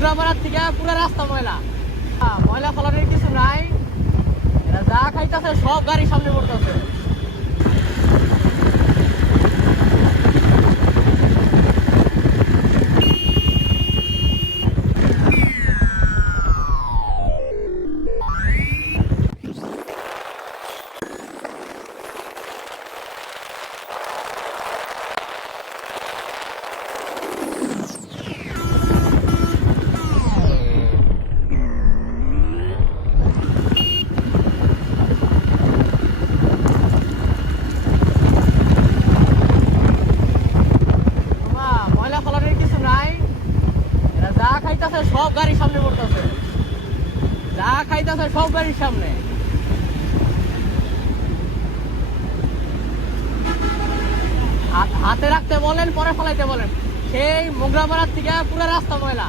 মোগরাপাড়ার থেকে পুরো রাস্তা ময়লা। ময়লা ফলানোর কিছু নাই, এরা যা খাইতেছে সব গাড়ির সামনে পড়তেছে। ময়লা ফলানোর কিছু নাই, এরা যা খাইতেছে সব গাড়ির সামনে পড়তেছে। যা খাইতেছে সব গাড়ির সামনে। হাতে রাখতে বলেন, পরে ফলাইতে বলেন। সেই মোগরাপাড়ার থেকে পুরো রাস্তা ময়লা।